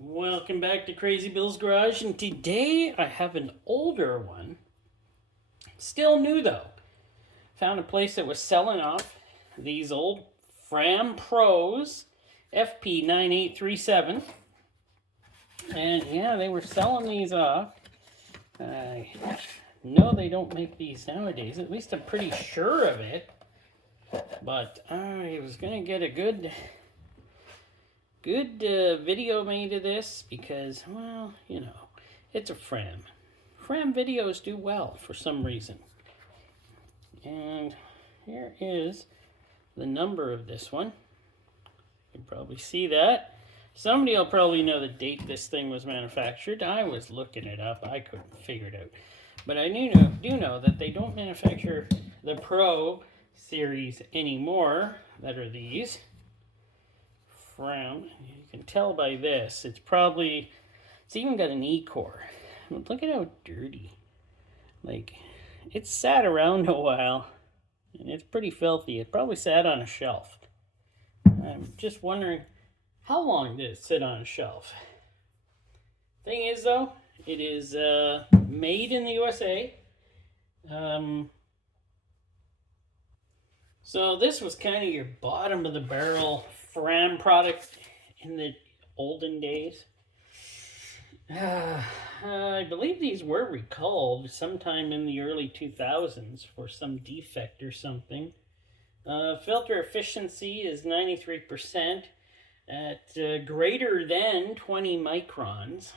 Welcome back to Crazy Bill's Garage, and today I have an older one. Still new though. Found a place that was selling off these old Fram Pros, FP9837. And yeah, they were selling these off. I know they don't make these nowadays, at least I'm pretty sure of it. But I was going to get a good video made of this because, well, you know, it's a Fram. Fram videos do well for some reason. And here is the number of this one. You can probably see that. Somebody will probably know the date this thing was manufactured. I was looking it up. I couldn't figure it out. But I do know that they don't manufacture the Pro series anymore, that are these. Fram, you can tell by this, it's even got an E-core. Look at how dirty. Like, it's sat around a while, and it's pretty filthy. It probably sat on a shelf. I'm just wondering, how long did it sit on a shelf? Thing is, though, it is made in the USA. So this was kind of your bottom of the barrel Fram product in the olden days. I believe these were recalled sometime in the early 2000s for some defect or something. Filter efficiency is 93% at greater than 20 microns.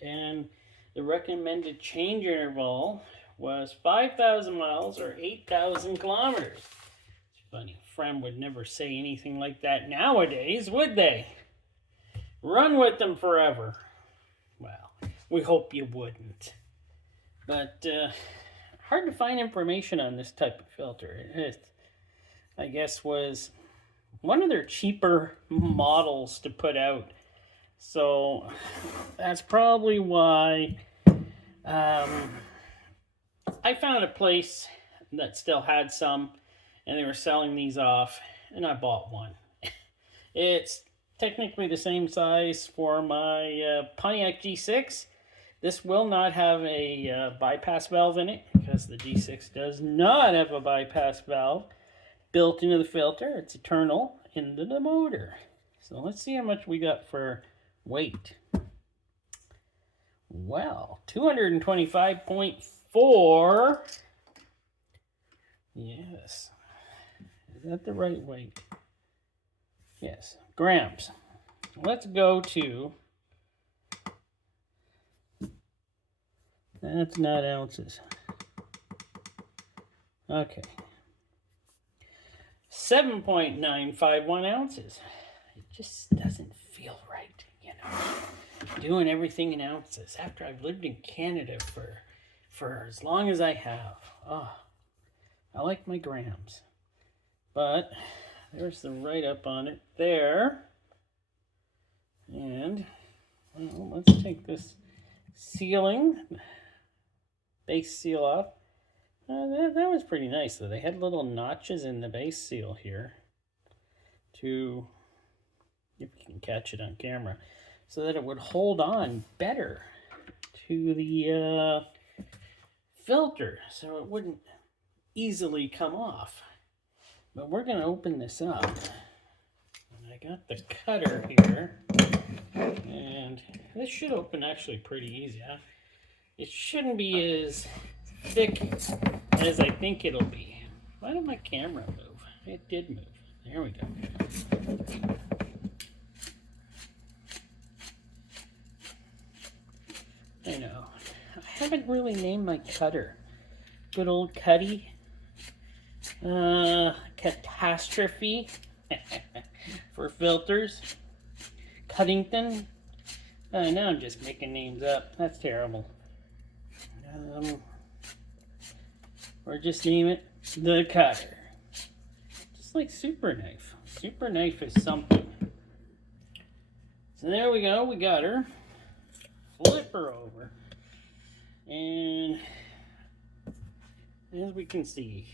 And the recommended change interval was 5,000 miles or 8,000 kilometers. It's funny, Fram would never say anything like that nowadays, would they? Run with them forever. Well, we hope you wouldn't. But hard to find information on this type of filter. It, I guess, was one of their cheaper models to put out. So that's probably why I found a place that still had some, and they were selling these off, and I bought one. It's technically the same size for my Pontiac G6. This will not have a bypass valve in it because the G6 does not have a bypass valve built into the filter. It's internal into the motor. So let's see how much we got for weight. Well, 225.4. Yes. Is that the right weight? Yes. Grams. Let's go to... That's not ounces. Okay. 7.951 ounces. It just doesn't feel right, you know. Doing everything in ounces after I've lived in Canada for as long as I have. Oh, I like my grams. But there's the write-up on it there. And, well, let's take this sealing, base seal off. That was pretty nice, though. They had little notches in the base seal here to, if you can catch it on camera, so that it would hold on better to the filter, so it wouldn't easily come off. But we're going to open this up. And I got the cutter here, and this should open actually pretty easy. Huh? It shouldn't be as thick as I think it'll be. Why did my camera move? It did move. There we go. I know. I haven't really named my cutter. Good old Cuddy. Catastrophe for filters. Cuddington. Now I'm just making names up. That's terrible. Or just name it the cutter. Just like Super Knife. Super Knife is something. So there we go. We got her. Flip her over. And as we can see,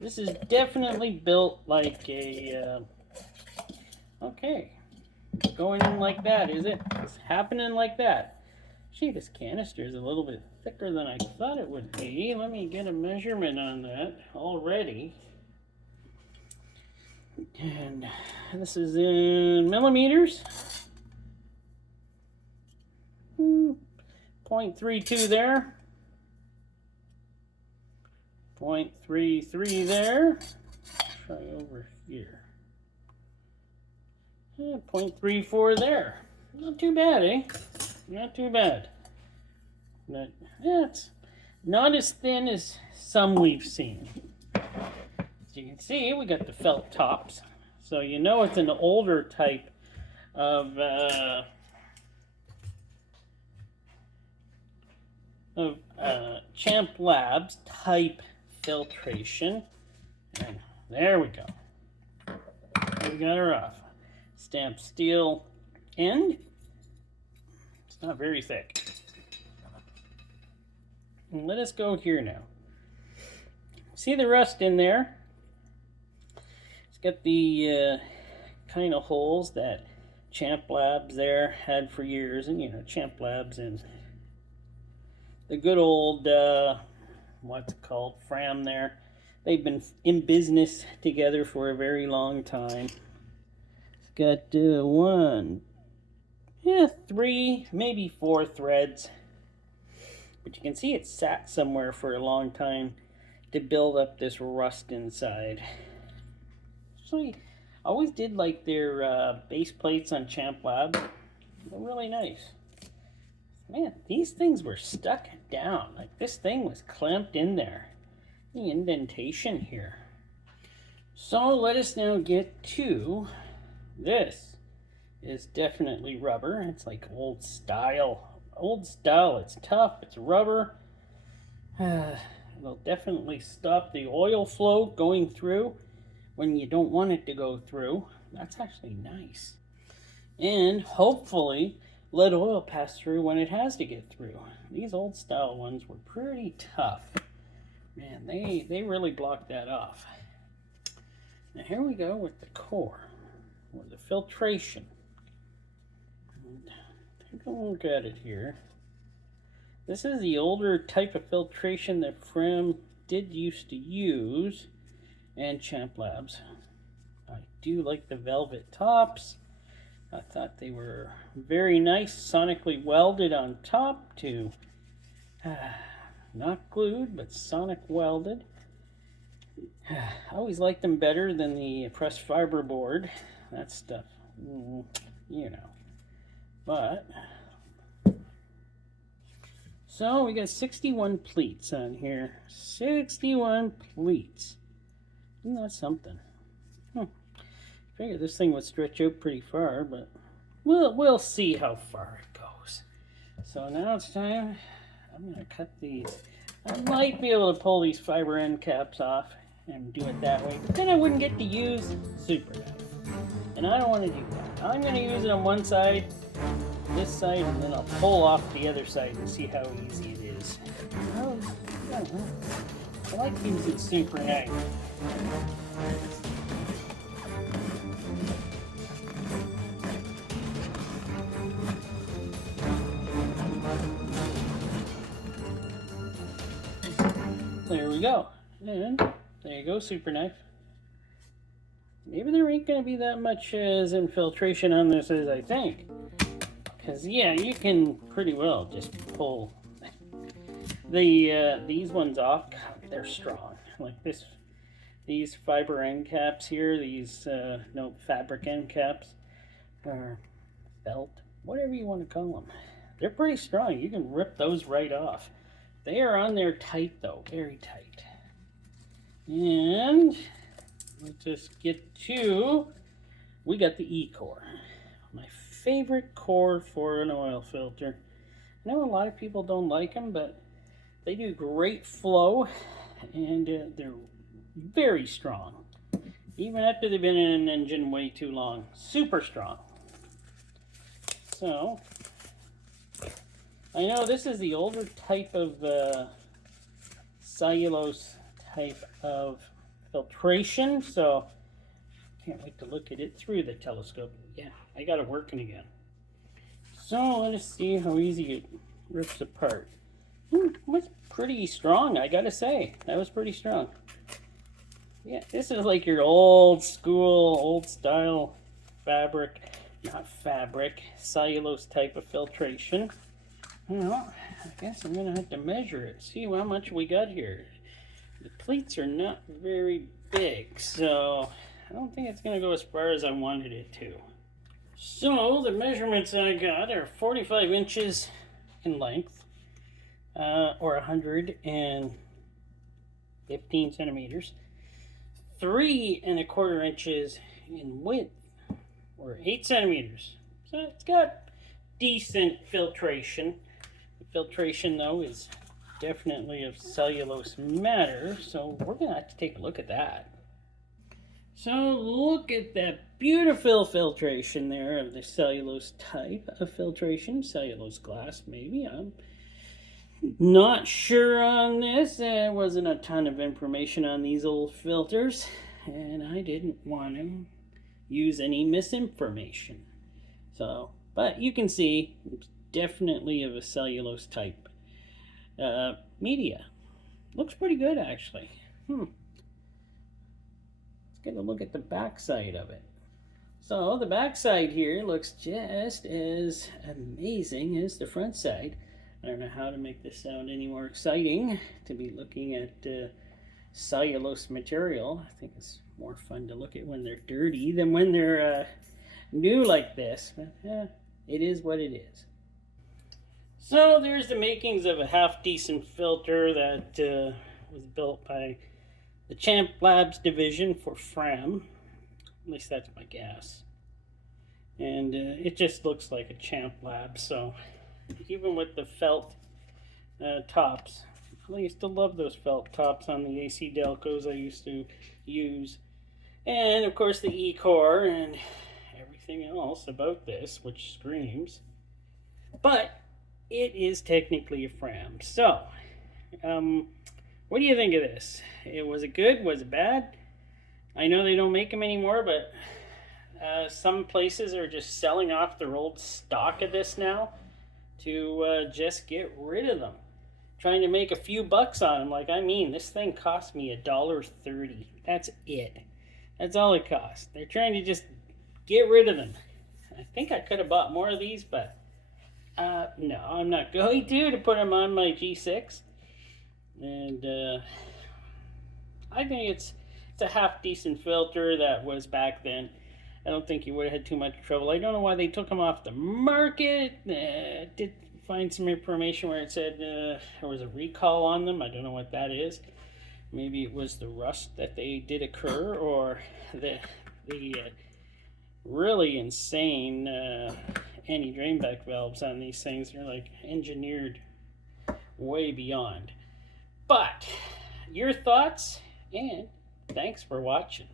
this is definitely built like a, okay, going in like that, is it? It's happening like that. Gee, this canister is a little bit thicker than I thought it would be. Let me get a measurement on that already. And this is in millimeters. 0.32 there. 0.33 there. Try over here. 0.34 there. Not too bad, eh? Not too bad. But, yeah, it's not as thin as some we've seen. As you can see, we got the felt tops. So you know it's an older type of Champ Labs type filtration. And there we go. We got her off. Stamped steel end. It's not very thick. And let us go here now. See the rust in there? It's got the kind of holes that Champ Labs there had for years. And you know, Champ Labs and the good old, what's it called, Fram there. They've been in business together for a very long time. It's got 3, maybe 4 threads. But you can see it sat somewhere for a long time to build up this rust inside. Actually, I always did like their base plates on Champ Labs. They're really nice. Man, these things were stuck down. Like this thing was clamped in there. The indentation here. So let us now get to this. Is definitely rubber. It's like old style. Old style. It's tough. It's rubber. It'll definitely stop the oil flow going through when you don't want it to go through. That's actually nice. And hopefully let oil pass through when it has to get through. These old style ones were pretty tough. Man, they really blocked that off. Now here we go with the core, or the filtration. Take a look at it here. This is the older type of filtration that Fram did used to use, and Champ Labs. I do like the velvet tops. I thought they were very nice, sonically welded on top to, not glued, but sonic welded. I always liked them better than the pressed fiber board. That stuff, you know. But, so we got 61 pleats on here. 61 pleats. Isn't that something? Figure this thing would stretch out pretty far, but we'll see how far it goes. So now it's time. I'm gonna cut these. I might be able to pull these fiber end caps off and do it that way, but then I wouldn't get to use super knife, and I don't want to do that. I'm gonna use it on one side, this side, and then I'll pull off the other side and see how easy it is. Oh, I don't know. I like using super knife. There we go. And there you go, super knife. Maybe there ain't going to be that much as infiltration on this as I think. Because, yeah, you can pretty well just pull these ones off. God, they're strong. Like these fiber end caps here, these, no, fabric end caps, or felt, whatever you want to call them. They're pretty strong. You can rip those right off. They are on there tight though, very tight. And let's just get to, we got the E-core. My favorite core for an oil filter. I know a lot of people don't like them, but they do great flow and they're very strong. Even after they've been in an engine way too long. Super strong. So, I know this is the older type of cellulose type of filtration, so can't wait to look at it through the telescope. Yeah, I got it working again. So let us see how easy it rips apart. It was pretty strong, I gotta say. That was pretty strong. Yeah, this is like your old school, old style fabric, not fabric, cellulose type of filtration. Well, I guess I'm gonna have to measure it, see how much we got here. The pleats are not very big, so I don't think it's gonna go as far as I wanted it to. So the measurements I got are 45 inches in length, or 115 centimeters, 3¼ inches in width, or 8 centimeters. So it's got decent filtration. The filtration, though, is definitely of cellulose matter, so we're gonna have to take a look at that. So look at that beautiful filtration there of the cellulose type of filtration, cellulose glass maybe. I'm not sure on this. There wasn't a ton of information on these old filters, and I didn't want to use any misinformation. So, but you can see it's definitely of a cellulose type media. Looks pretty good actually. Let's get a look at the back side of it. So the back side here looks just as amazing as the front side. I don't know how to make this sound any more exciting to be looking at cellulose material. I think it's more fun to look at when they're dirty than when they're new like this. But it is what it is. So there's the makings of a half-decent filter that was built by the Champ Labs division for Fram. At least that's my guess. And it just looks like a Champ Lab, so even with the felt tops, I used to love those felt tops on the AC Delcos I used to use. And of course the E-Core and everything else about this, which screams. But it is technically a Fram. So, what do you think of this? Was it good? Was it bad? I know they don't make them anymore, but some places are just selling off their old stock of this now to just get rid of them. Trying to make a few bucks on them. Like, I mean, this thing cost me $1.30. That's it. That's all it cost. They're trying to just get rid of them. I think I could have bought more of these, but no, I'm not going to put them on my G6. And I think it's a half-decent filter that was back then. I don't think you would have had too much trouble. I don't know why they took them off the market. Did find some information where it said there was a recall on them. I don't know what that is. Maybe it was the rust that they did occur, or the really insane anti-drainback valves on these things. They're like engineered way beyond. But your thoughts, and thanks for watching.